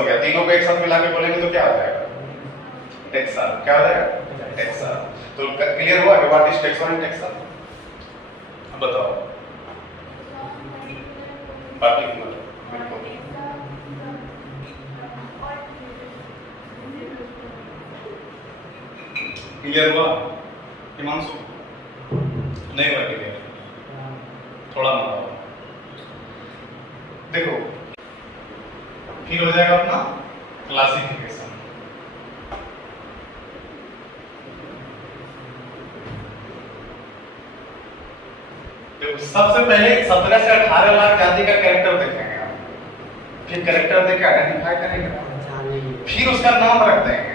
हो गया, तीनों को एक साथ मिला के बोलेंगे तो क्या हो जाएगा? टेक्सान। क्या हो जाएगा? टेक्सान। तो क्लियर हुआ कि what is tax on and taxon? अब बताओ। पार्टिकुलर, बिल्कुल। क्लियर हुआ हिमांशु? नहीं हुआ क्लियर? थोड़ा बताओ। देखो फिर हो जाएगा अपना क्लासिफिकेशन। सबसे पहले 17 से 18 लाख जाति का कैरेक्टर देखेंगे आप, फिर कैरेक्टर देख के आइडेंटिफाई करेंगे, फिर उसका नाम रख देंगे,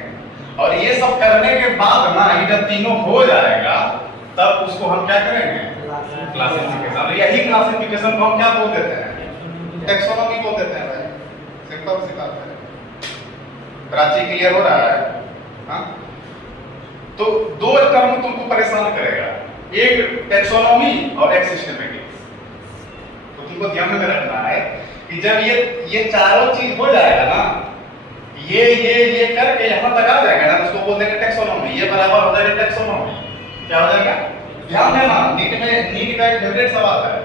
और ये सब करने के बाद ना ये जब तीनों हो जाएगा तब उसको हम क्या करेंगे? क्लासिफिकेशन। यही क्लासिफिकेशन को हम क्या बोल देते हैं? टेक्सोनॉमी बोल देते हैं भाई। सिंपल सी बात है। प्राची क्लियर हो रहा है? हाँ? तो दो टर्म तुमको परेशान करेगा, एक टेक्सोनॉमी और एक सिस्टमैटिक्स। तो तुमको ध्यान में रखना है कि जब ये चारों चीज हो जाएगा ना, ये करके यहां तक आ जाएगा ना, तो उसको बोल देंगे टेक्सोनॉमी। ये बराबर हो जाएगा टेक्सोनॉमी। क्या हो जाएगा? ध्यान देना, नीट का एक फेवरेट सवाल है।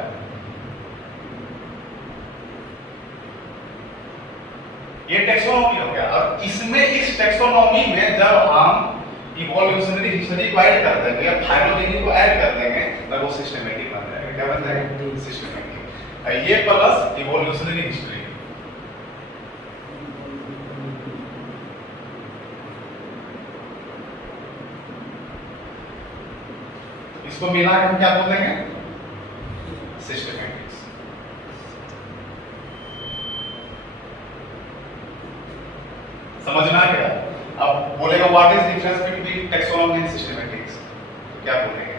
ये टेक्सोनॉमी हो गया, और इसमें इस टेक्सोनॉमी में जब हम इवोल्यूशनरी हिस्ट्री को ऐड कर देंगे या फाइलोजेनी को ऐड कर देंगे तब वो सिस्टमैटिक बन जाएगा। क्या बन जाएगा? सिस्टमैटिक। ये प्लस इवोल्यूशनरी हिस्ट्री, इसको मिला के हम क्या बोल देंगे? सिस्टमैटिक्स। समझना क्या? अब बोलेगा what is difference between taxonomy and systematics, तो क्या बोलेंगे?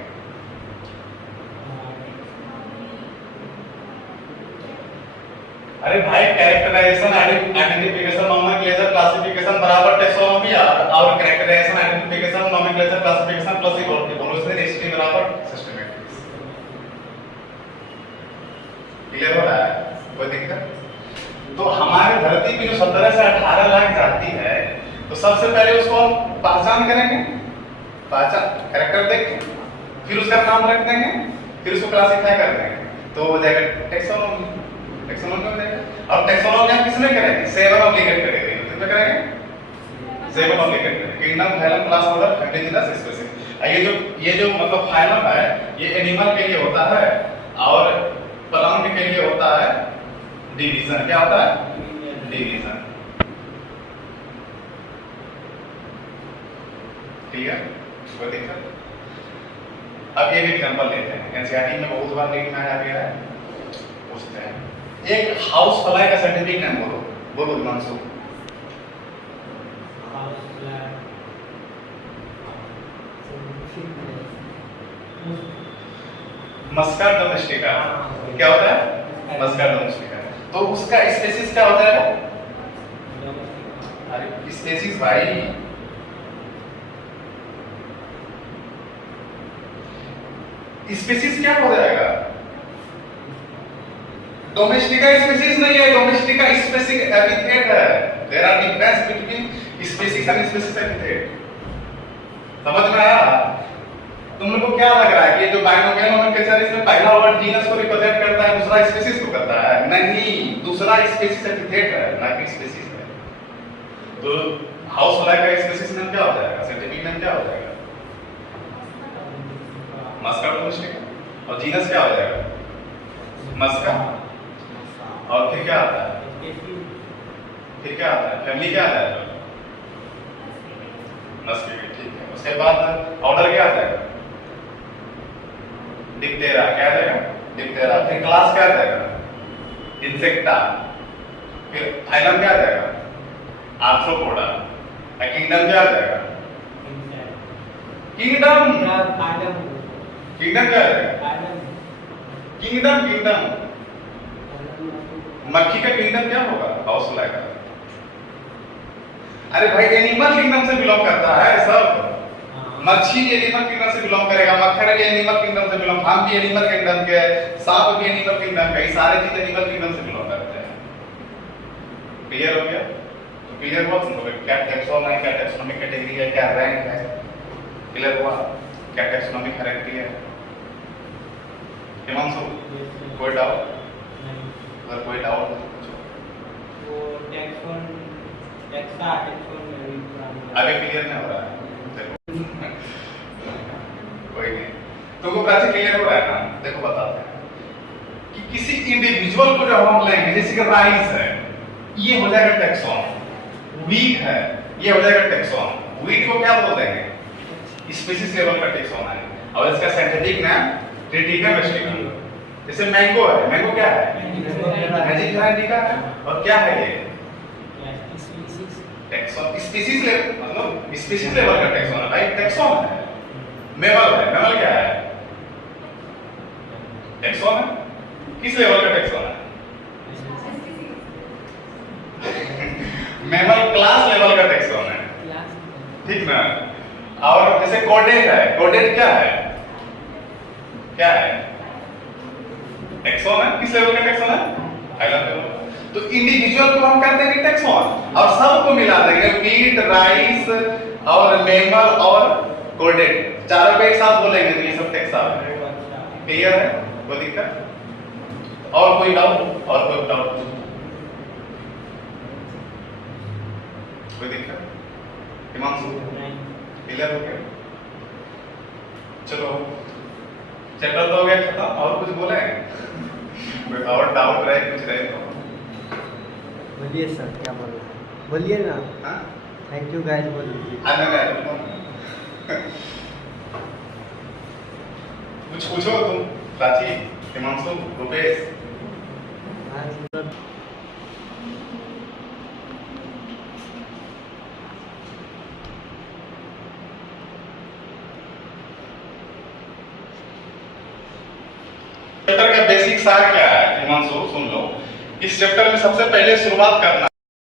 अरे भाई कैरेक्टराइजेशन, आइडेंटिफिकेशन, नोमेनक्लेचर, क्लासिफिकेशन बराबर टेक्सोनॉमी, और characterisation, identification, nomenclature, classification plus evolutionary history बराबर सिस्टमैटिक्स। क्लियर हो रहा है? कोई दिक्कत? तो हमारे धरती पे जो 17 से 18 लाख जाति है, तो सबसे पहले उसको हम पहचान करेंगे, पहचान कैरेक्टर देखेंगे, फिर उसका नाम रख देंगे, फिर उसको क्लासिफाई कर देंगे, तो हो जाएगा टेक्सोनॉमी। टेक्सोनॉमी हो जाएगा। अब टेक्सोनॉमी हम किसमें करेंगे? 7 ऑब्लिगेट करेंगे। किसमें करेंगे? 7 ऑब्लिगेट करेंगे। Kingdom, phylum, class, order, family, genus, species. ये जो मतलब फाइलम है, ये एनिमल के लिए होता है, और प्लांट के लिए होता है डिवीजन। क्या होता है? डिवीजन। ठीक है? कोई दिक्कत? अब एक एग्जांपल लेते हैं, एनसीईआरटी में बहुत बार नीट में आया गया है, पूछते हैं। एक हाउस फ्लाई का साइंटिफिक नेम बोलो, बोलो हिमांशु। मस्का डोमेस्टिका। क्या होता है? मस्का डोमेस्टिका। तो उसका स्पेसिस क्या होता है? अरे स्पेसिस भाई, स्पेसिस क्या हो जाएगा? डोमेस्टिका स्पेसिस नहीं है, डोमेस्टिका स्पेसिफिक एपिथेट है। There are difference between species and specific epithet. समझ में आया? तुम लोगों को क्या लग रहा है कि ये जो बाइनोमियल नोमेनक्लेचर, इसमें पहला वर्ड जीनस को रिप्रेजेंट करता है, दूसरा स्पीशीज को करता है? नहीं, दूसरा स्पीशीज एपिथेट है, ना कि स्पीशीज है। तो हाउस फ्लाई का स्पीशीज नेम क्या हो जाएगा? साइंटिफिक नेम क्या हो जाएगा? मस्का डोमेस्टिका। और जीनस क्या हो जाएगा? मस्का। और फिर क्या आता है? फिर क्या आता है? फैमिली क्या आता है? मस्का। ठीक है। उसके बाद ऑर्डर क्या आ जाएगा? डिप्टेरा। क्या आ जाएगा? डिप्टेरा। फिर क्लास क्या आ जाएगा? इंसेक्टा। फिर फाइलम क्या आ जाएगा? आर्थ्रोपोडा। किंगडम क्या आ जाएगा? किंगडम। किंगडम क्या है? किंगडम। किंगडम मक्खी का किंगडम क्या होगा? हाउस फ्लाई का। अरे भाई एनिमल किंगडम से बिलोंग करता है सब। मच्छी एनिमल किंगडम से बिलोंग करेगा, मक्खन भी एनिमल किंगडम से बिलोंग, हम भी एनिमल किंगडम के, सांप भी एनिमल किंगडम के, सारे चीज एनिमल किंगडम से बिलोंग करते हैं। क्लियर हो गया? क्लियर हुआ तुम लोग? क्या टैक्सोन है, क्या टैक्सोनॉमिक कैटेगरी है, क्या रैंक है? क्लियर हुआ? क्या टैक्सोनॉमिक हायरार्की है? हिमांशु कोई डाउट? अगर कोई डाउट हो तो पूछो। वो टैक्सोन टैक्सा टैक्सोन अभी क्लियर नहीं हो रहा है? देखो कोई नहीं, तुमको प्राची क्लियर हो रहा है ना? देखो बताते हैं कि किसी इंडिविजुअल को जब हम लेंगे, जैसे कि राइस है, ये हो जाएगा टैक्सोन। व्हीट है, ये हो जाएगा टैक्सोन। व्हीट को क्या बोल देंगे? स्पीशीज लेवल का टैक्सोन है। और इसका साइंटिफिक नाम ट्रिटिका वेस्टिकम। जैसे मैंगो है, मैंगो क्या है? मैजिक ट्रिटिका है। और क्या है ये? टैक्सोन। स्पीशीज लेवल मतलब स्पीशीज लेवल का टैक्सोन है भाई, टैक्सोन है। मेमल है, मेमल क्या है? टैक्सोन है। किस लेवल का टैक्सोन है? मेमल क्लास लेवल का टैक्सोन है, ठीक ना? और जैसे कोडेट है, कोडेट क्या है? क्या है? टैक्सोन है। किस लेवल का टैक्सोन है? Higher level. तो इंडिविजुअल को हम कर देंगे टैक्सोन और सबको मिला देंगे, व्हीट, राइस और मेमल और कोडेट, चारों को एक साथ बोलेंगे तो ये सब टैक्सोन है। क्लियर है? कोई दिक्कत? और कोई डाउट? और कोई डाउट? कोई दिक्कत? हिमांशु क्लियर हो गया? चलो चैप्टर तो हो गया खत्म। और कुछ बोले? कोई और डाउट रहे, कुछ रहे तो बोलिए सर, क्या बोल रहे हैं? बोलिए ना। हाँ, थैंक यू गाइस बोल दीजिए। कुछ पूछो तुम, प्राची, हिमांशु, रुपेश। हाँ सर। चैप्टर का बेसिक सार क्या है? हिमांशु सुन लो, इस चैप्टर में सबसे पहले शुरुआत करना